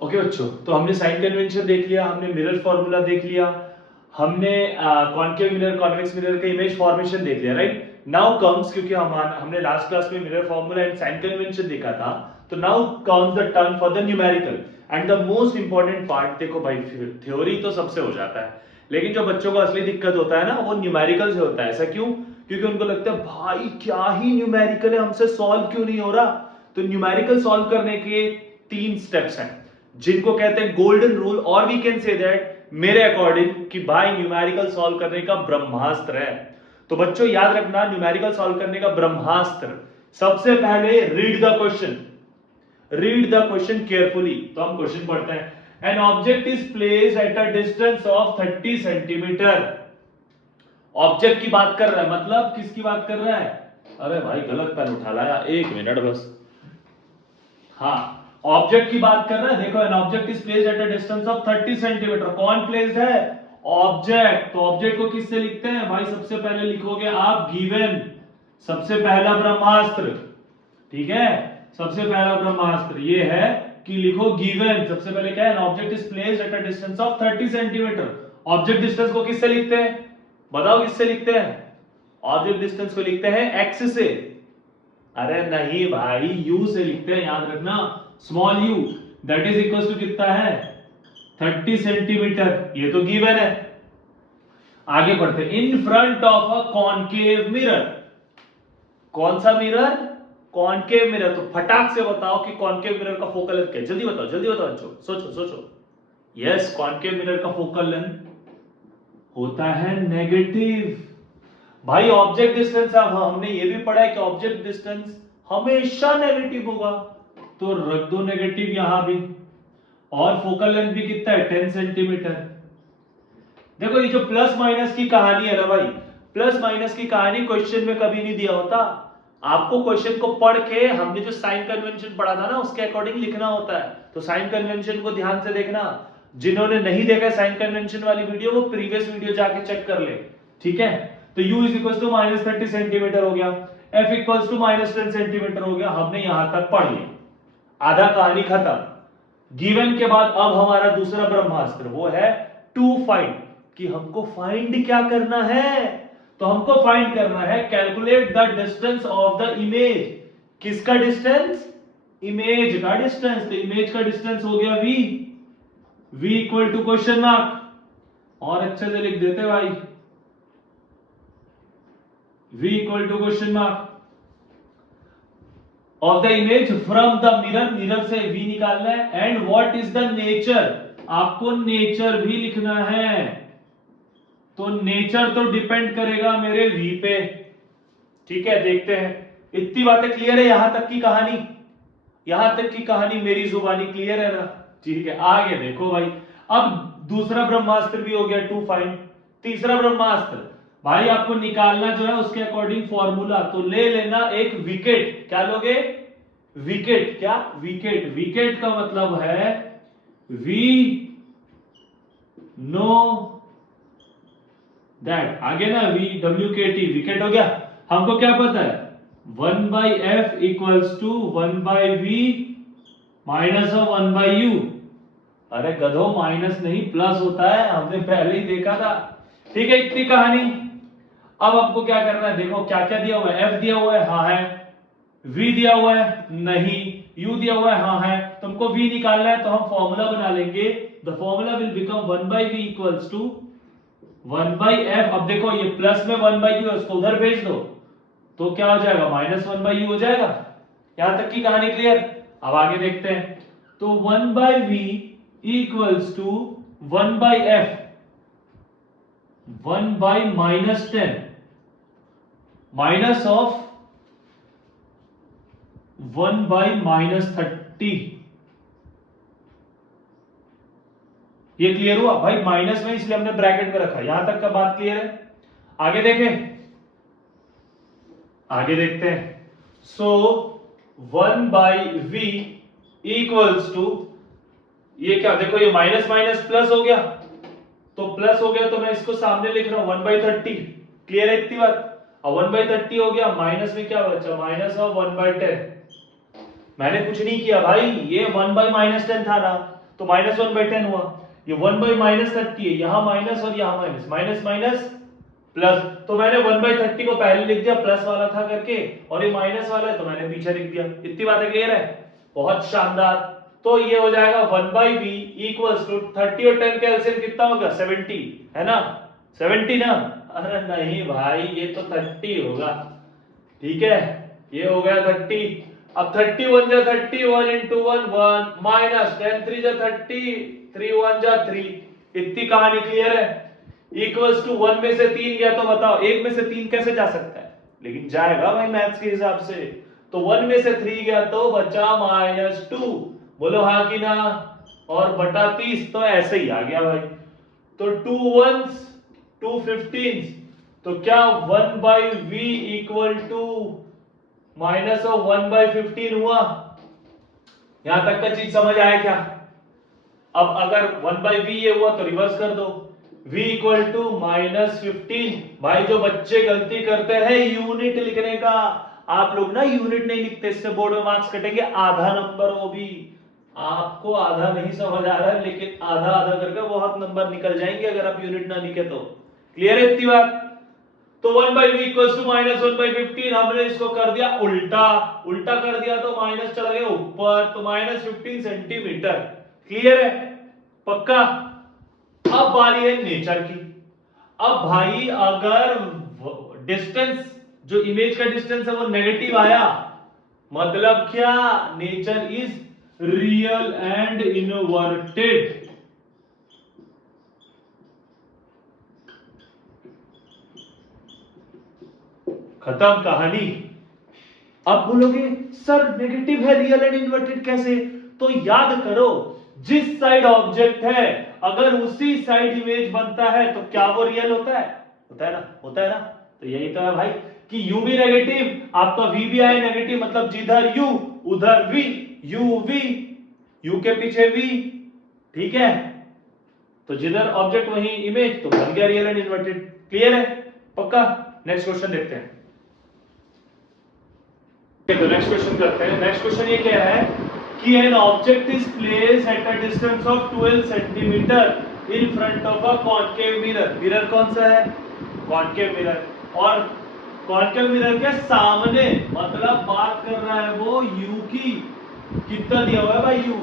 Okay बच्चों, तो हमने साइन कन्वेंशन देख लिया, हमने मिरर फॉर्मूला देख लिया, हमने कॉनकेव मिरर कॉन्वेक्स मिरर का इमेज फॉर्मेशन देख लिया, राइट। नाउ कम्स, क्योंकि हमने लास्ट क्लास में mirror formula and sign convention देखा था, तो now comes the turn for the numerical and the most important part. देखो भाई, थ्योरी तो सबसे हो जाता है, लेकिन जो बच्चों को असली दिक्कत होता है ना, वो न्यूमेरिकल से होता है। ऐसा क्यों? क्योंकि उनको लगता है भाई क्या ही न्यूमेरिकल है, हमसे सॉल्व क्यों नहीं हो रहा। तो न्यूमेरिकल सॉल्व करने के 3 स्टेप्स हैं, जिनको कहते हैं गोल्डन रूल, और वी कैन से दैट मेरे अकॉर्डिंग कि भाई न्यूमेरिकल सॉल्व करने का ब्रह्मास्त्र है। तो बच्चों याद रखना, न्यूमेरिकल सॉल्व करने का ब्रह्मास्त्र, सबसे पहले read the question, read the question carefully. तो हम क्वेश्चन पढ़ते हैं। An object is placed at a distance of 30 centimetre. Object की बात कर रहा है, मतलब किसकी बात कर रहा है? अरे भाई गलत पेन उठा लाया, 1 मिनट बस। हाँ, ऑब्जेक्ट की बात कर रहा है। देखो, an object is placed at a distance of 30 centimetre. कौन प्लेस्ड है? ऑब्जेक्ट। तो ऑब्जेक्ट को किससे लिखते हैं भाई? सबसे पहले लिखोगे आप गिवन, सबसे पहला ब्रह्मास्त्र, ठीक है। सबसे पहला ब्रह्मास्त्र ये है कि लिखो गिवन। सबसे पहले क्या है? Object is placed at a distance of 30 centimetre. Object distance को किससे लिखते हैं? बताओ किससे लिखते हैं? ऑब्जेक्ट डिस्टेंस को लिखते हैं एक्स से। अरे नहीं भाई, यू से लिखते हैं, याद रखना, small U. That is equal to कितना है? 30 सेंटीमीटर। ये तो गिवन है। आगे बढ़ते हैं। In front of a concave mirror. कौन सा मिरर? Concave mirror. तो फटाक से बताओ कि कॉनकेव मिरर का फोकल लेंथ क्या है? जल्दी बताओ, जल्दी बताओ बच्चों, सोचो सोचो। यस, कॉनकेव मिरर का फोकल लेंथ होता है नेगेटिव। भाई ऑब्जेक्ट डिस्टेंस, अब हमने ये भी पढ़ा है कि ऑब्जेक्ट डिस्टेंस हमेशा नेगेटिव होगा, तो रख दो नेगेटिव यहां भी। और फोकल लेंथ भी कितना है? 10 सेंटीमीटर। देखो, ये जो प्लस माइनस की कहानी है ना भाई, प्लस माइनस की कहानी क्वेश्चन में कभी नहीं दिया होता। आपको क्वेश्चन को पढ़ के, हमने जो साइन कन्वेंशन पढ़ा था ना, उसके अकॉर्डिंग लिखना होता है। तो साइन कन्वेंशन को ध्यान से देखना। जिन्होंने नहीं देखा साइन कन्वेंशन वाली वीडियो, वो प्रीवियस वीडियो जाके चेक कर ले, ठीक है। तो u is equal to -30 centimetre हो गया, f इक्वल टू -10 सेंटीमीटर हो गया। हमने यहां तक पढ़ लिया, आधा कहानी खत्म। गिवन के बाद अब हमारा दूसरा ब्रह्मास्त्र वो है टू फाइंड, कि हमको फाइंड क्या करना है? तो हमको फाइंड करना है calculate the distance of the image. किसका डिस्टेंस? इमेज का डिस्टेंस। तो इमेज का डिस्टेंस हो गया v, v equal to question mark, और अच्छे से लिख देते भाई, v equal to question mark of the image from the mirror. Mirror से v निकालना है। And what is the nature, आपको नेचर भी लिखना है। तो नेचर तो डिपेंड करेगा मेरे v पे, ठीक है। देखते हैं, इतनी बातें क्लियर है? यहां तक की कहानी, यहां तक की कहानी मेरी जुबानी क्लियर है ना? ठीक है, आगे देखो भाई। अब दूसरा ब्रह्मास्त्र भी हो गया टू फाइंड। तीसरा ब्रह्मास्त्र भाई, आपको निकालना जो है उसके अकॉर्डिंग फॉर्मूला, तो ले लेना एक विकेट। क्या लोगे? विकेट। क्या? विकेट। विकेट का मतलब है वी नो दैट, आगे ना वी डब्ल्यू के टी, विकेट हो गया। हमको क्या पता है? 1/f equals to 1/v minus of 1/u। अरे गधो, माइनस नहीं प्लस होता है, हमने पहले ही देखा था, ठीक है। इतनी कहानी। अब आपको क्या करना है? देखो क्या क्या दिया हुआ है। f दिया हुआ है, हाँ है। v दिया हुआ है, नहीं। u दिया हुआ है, हाँ है। तुमको v निकालना है, तो हम फॉर्मूला बना लेंगे। The formula will become 1/v equals to 1/f। अब देखो, ये प्लस में 1/u है, उसको उधर भेज दो, तो क्या हो जाएगा? -1/u हो जाएगा। यहां तक की कहानी क्लियर? अब आगे देखते हैं। तो 1/v equals to 1/f, 1/-10 minus of 1/-30। ये क्लियर हुआ भाई? माइनस में इसलिए हमने ब्रैकेट में रखा। यहां तक का बात क्लियर है? आगे देखें, आगे देखते हैं। सो 1/v इक्वल्स टू, ये क्या? देखो, ये माइनस माइनस प्लस हो गया, तो प्लस हो गया, तो मैं इसको सामने लिख रहा हूं 1/30। क्लियर है इतनी बात? अब 1/30 हो गया, माइनस में क्या बचा? -1/10। मैंने कुछ नहीं किया भाई, ये 1/-10 था ना, तो -1/10 हुआ। ये 1/-30 है, यहां माइनस और यहां माइनस, माइनस माइनस प्लस, तो मैंने 1/30 को पहले लिख दिया प्लस वाला था करके, और ये माइनस वाला है तो मैंने पीछे लिख दिया। इतनी बातें क्लियर है? बहुत शानदार। तो ये हो जाएगा 1/v इक्वल्स टू 30 और 10 का एलसीएम कितना होगा? 70, है ना? 70 ना? अरे नहीं भाई, ये तो 30 होगा। ठीक है, ये हो गया 30। अब 31 जा 30, 1 into 1 1 माइनस 10 3 जा 30, 3 1 जा 3। इतनी कहानी क्लियर है? इक्वल्स टू 1 में से 3 गया तो बताओ 1 में से 3 कैसे जा सकता है? लेकिन जाएगा भाई मैथ्स के हिसाब से। तो 1 में से 3 गया तो बचा -2। बोलो हाँ कि ना? और बटा 30, तो ऐसे ही आ गया भाई। तो 2 1s 2 15s, तो क्या 1/v equal to minus of 1/15 हुआ? यहां तक का चीज समझ आया क्या? अब अगर 1/v ये हुआ तो रिवर्स कर दो, v इक्वल टू -15। भाई जो बच्चे गलती करते हैं यूनिट लिखने का, आप लोग ना यूनिट नहीं लिखते, इससे बोर्ड में मार्क्स कटेंगे आधा नंबर। वो भी आपको आधा नहीं समझ आ रहा है, लेकिन आधा आधा करके बहुत नंबर निकल जाएंगे अगर आप यूनिट ना लिखे तो। क्लियर है इतनी बात? तो 1/v इक्वल्स टू -1/15। हमने इसको कर दिया उल्टा, उल्टा कर दिया तो माइनस चला गया ऊपर, तो -15 सेंटीमीटर। क्लियर है? पक्का? अब बारी है नेचर की। अब भाई अगर डिस्टेंस, जो इमेज का डिस्टेंस है वो नेगेटिव आया, मतलब क्या? Nature is real and inverted. खत्म कहानी। अब बोलोगे सर नेगेटिव है, रियल एंड इनवर्टेड कैसे? तो याद करो, जिस साइड ऑब्जेक्ट है अगर उसी साइड इमेज बनता है तो क्या वो रियल होता है? होता है ना? होता है ना? तो यही तो है भाई कि u भी नेगेटिव, आपका v भी आए नेगेटिव, मतलब जिधर u उधर v, u v, u के पीछे v। ठीक है, तो जिधर ऑब्जेक्ट वही इमेज, तो बन गया रियल एंड इनवर्टेड। क्लियर है? पक्का? नेक्स्ट क्वेश्चन देखते हैं। तो नेक्स्ट क्वेश्चन करते हैं। नेक्स्ट क्वेश्चन ये क्या है कि an object is placed at a distance of 12 centimetre in front of a concave mirror. Mirror कौन सा है? Concave mirror. और कॉन्केव मिरर के सामने, मतलब बात कर रहा है वो u की। कितना दिया हुआ है भाई? u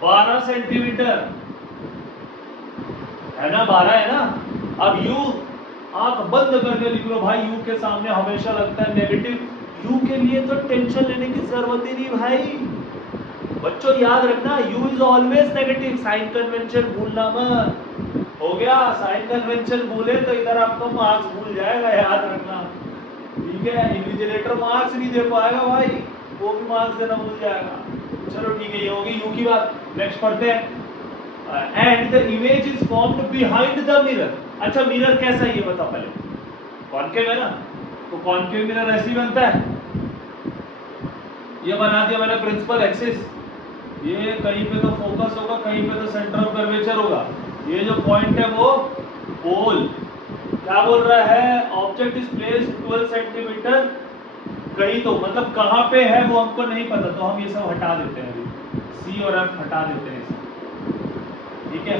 12 सेंटीमीटर, है ना? 12 है ना? अब u आंख बंद करके लिख लो भाई, u के सामने हमेशा लगता है नेगेटिव। u के लिए तो टेंशन लेने की जरूरत ही नहीं भाई। बच्चों याद रखना, u is always negative. Sign convention भूलना मत। हो गया? साइन कन्वेंशन भूले तो इधर आपको मार्क्स भूल जाएगा, याद रखना। ठीक है? इन्विजिलेटर मार्क्स नहीं दे पाएगा भाई, वो भी मार्क्स देना भूल जाएगा। चलो ठीक है, ये होगी u की बात। नेक्स्ट पढ़ते हैं। And the image is formed behind the mirror. अच्छा, मिरर कैसा है ये बताओ पहले। कॉन्केव है ना? तो कॉन्केव मिरर ऐसे ही बनता है। ये बना दिया मैंने प्रिंसिपल एक्सिस। ये कहीं पे तो फोकस होगा, कहीं पे तो सेंटर ऑफ कर्वेचर होगा। ये जो पॉइंट है वो पोल। क्या बोल रहा है? ऑब्जेक्ट इज प्लेस्ड 12 सेंटीमीटर कहीं, तो मतलब कहां पे है वो हमको नहीं पता, तो हम ये सब हटा देते हैं। अभी सी और एफ हटा देते हैं सब। ठीक है,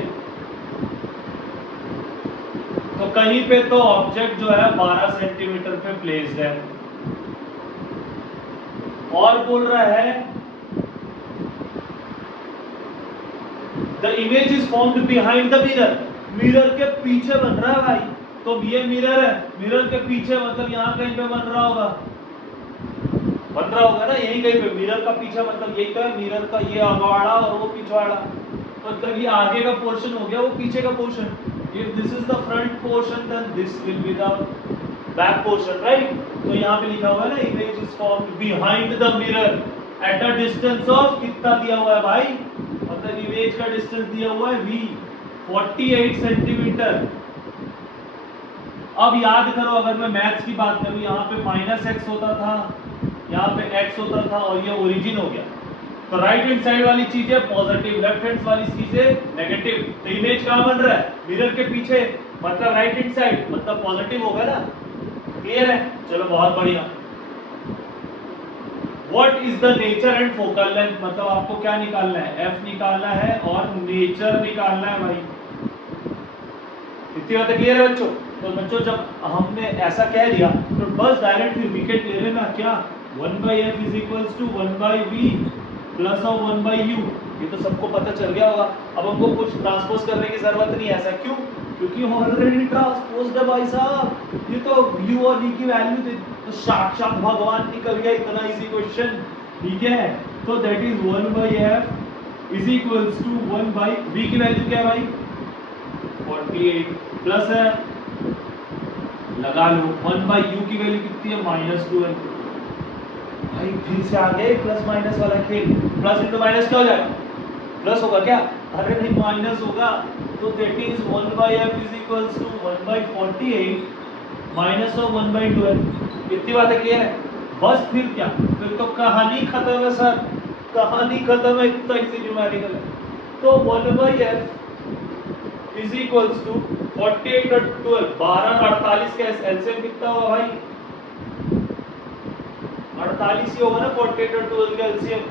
तो कहीं पे तो ऑब्जेक्ट जो है 12 सेंटीमीटर पे प्लेस्ड है। और बोल रहा है the image is formed behind the mirror. Mirror के पीछे बन रहा है भाई। तो ये मिरर है, मिरर के पीछे मतलब यहां कहीं पे बन रहा होगा, बन रहा होगा ना यही कहीं पे। मिरर का पीछे मतलब यही तो है, मिरर का ये अगवाड़ा और वो पिछवाड़ा, मतलब ये आगे का पोर्शन हो गया, वो पीछे का portion. If this is the front portion then this will be the back portion, right? तो यहाँ पे लिखा हुआ है ना, image is formed behind the mirror at a distance of, कितना दिया हुआ है भाई? मतलब इमेज का डिस्टेंस दिया हुआ है v 48 सेंटीमीटर। अब याद करो, अगर मैं मैथ्स की बात करूं, यहाँ पे -x होता था, यहाँ पे x होता था, और ये ओरिजिन हो गया। तो राइट हैंड साइड वाली चीजें पॉजिटिव, लेफ्ट हैंड वाली चीजें नेगेटिव। तो इमेज कहां बन रहा है? मिरर के पीछे, मतलब राइट हैंड साइड, मतलब पॉजिटिव होगा ना। क्लियर है? चलो बहुत बढ़िया। What is the nature and focal length, मतलब आपको क्या निकालना है, एफ निकालना है और नेचर निकालना है भाई। इतनी बातें क्लियर है बच्चों? तो बच्चों जब हमने ऐसा कह दिया तो बस डायरेक्ट फिर विकेट ले लेना, क्या 1/f is equals to 1/v plus of 1/u, ये तो सबको पता चल गया होगा। अब हमको कुछ ट्रांसपोज करने की जरूरत नहीं है, ऐसा क्यों? क्योंकि ऑलरेडी ट्रांसपोज्ड है भाई साहब, ये तो u और v की वैल्यू दे तो साक्षात भगवान निकल गया, इतना इजी क्वेश्चन, ठीक है। तो that is 1/f is equals to 1/v की वैल्यू क्या है भाई 48 प्लस है लगा लो 1/u की वैल्यू कितनी है -12। भाई फिर से आ गए प्लस माइनस वाला खेल, प्लस इंटू माइनस क्या हो जाएगा, प्लस होगा क्या? अरे नहीं माइनस होगा। तो that is 1/f is equals to 1/48 minus of 1/12। इतनी बातें क्लियर है? बस फिर क्या, फिर तो कहानी खत्म है सर, कहानी खत्म है, इतना इजी न्यूमेरिकल है। तो 1/f इज इक्वल्स टू 48 और 12, 12 और 48 का एलसीएम कितना होगा भाई 48 ही होगा ना 48 और 12 का एलसीएम।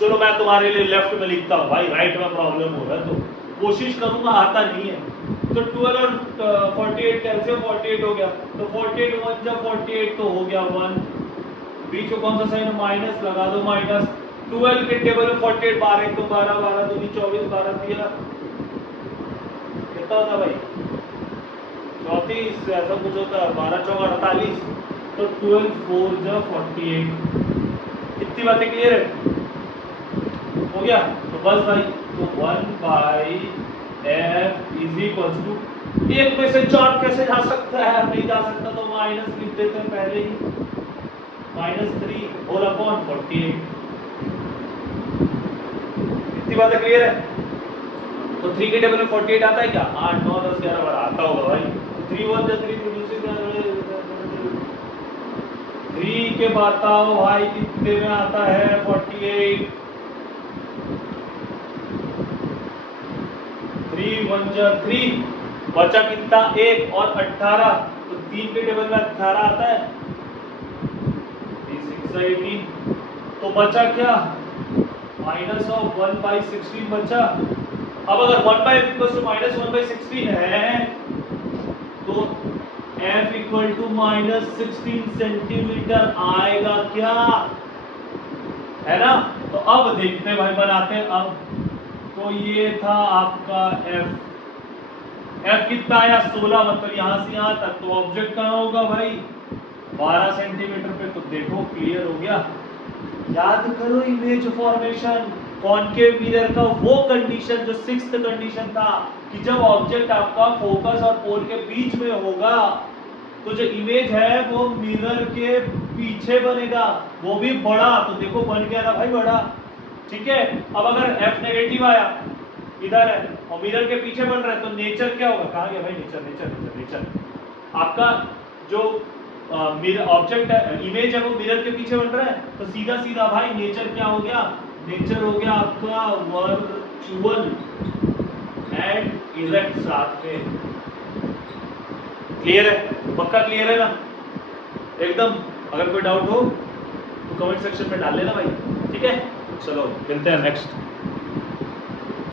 चलो मैं तुम्हारे लिए लेफ्ट में लिखता हूँ भाई, राइट में प्रॉब्लम हो रहा है तो कोशिश करूंगा, आता नहीं है। तो 12 और 48 का एलसीएम 48 हो गया, तो 48 1 जब 48 तो हो गया 1, बीच में कौन सा साइन माइनस लगा दो, माइनस 12 के टेबल में 48 12 तो 12 12 दूनी 24 12 13 कितना होता भाई 34, ऐसा कुछ होता है 12 चौका 48, तो 12 4 जा 48। इतनी बातें क्लियर है? हो गया? तो बस भाई तो 1/f इज इक्वल्स टू, एक में से 4 कैसे जा सकता है, नहीं जा सकता तो माइनस लिख देते हैं पहले ही, -3 होल अपॉन 48। इतनी बातें क्लियर है? तो 3 के टेबल में 48 आता है क्या? 8 9 10 11 12 आता होगा भाई। तो 3 1 जा 3 3 के बताओ भाई कितने में आता है 48, 3 1 जा 3, बचा कितना 1 और 18, तो 3 के टेबल में 18 आता है, 3 6 18, तो बचा क्या माइनस ऑफ 1/16 बचा। अब अगर 1/f इक्वल टू माइनस 1/16 है तो f इक्वल टू -16 सेंटीमीटर आएगा क्या, है ना? तो अब देखते हैं भाई, बनाते हैं अब। तो ये था आपका f कितना आया 16, मतलब यहां से यहां तक, तो ऑब्जेक्ट कहां होगा भाई 12 सेंटीमीटर पे। तो देखो क्लियर हो गया। याद करो इमेज फॉर्मेशन, कॉनकेव मिरर का वो कंडीशन जो 6th कंडीशन था कि जब ऑब्जेक्ट आपका फोकस और पोल के बीच में होगा तो जो इमेज है वो मिरर के पीछे बनेगा, वो भी बड़ा। तो देखो बन गया ना भाई बड़ा, ठीक है। अब अगर f नेगेटिव आया इधर है और मिरर के पीछे बन रहा है तो नेचर क्या होगा, कहा गया भाई नेचर नेचर नेचर नेचर आपका जो मिरर ऑब्जेक्ट है, इमेज है, वो मिरर के पीछे बन रहा है, तो सीधा सीधा भाई नेचर क्या हो गया, नेचर हो गया आपका वर्चुअल एंड इरेक्ट साथ में। क्लियर है? पक्का क्लियर है ना एकदम? अगर कोई डाउट हो तो कमेंट सेक्शन में डाल लेना भाई, ठीक है। चलो मिलते हैं नेक्स्ट।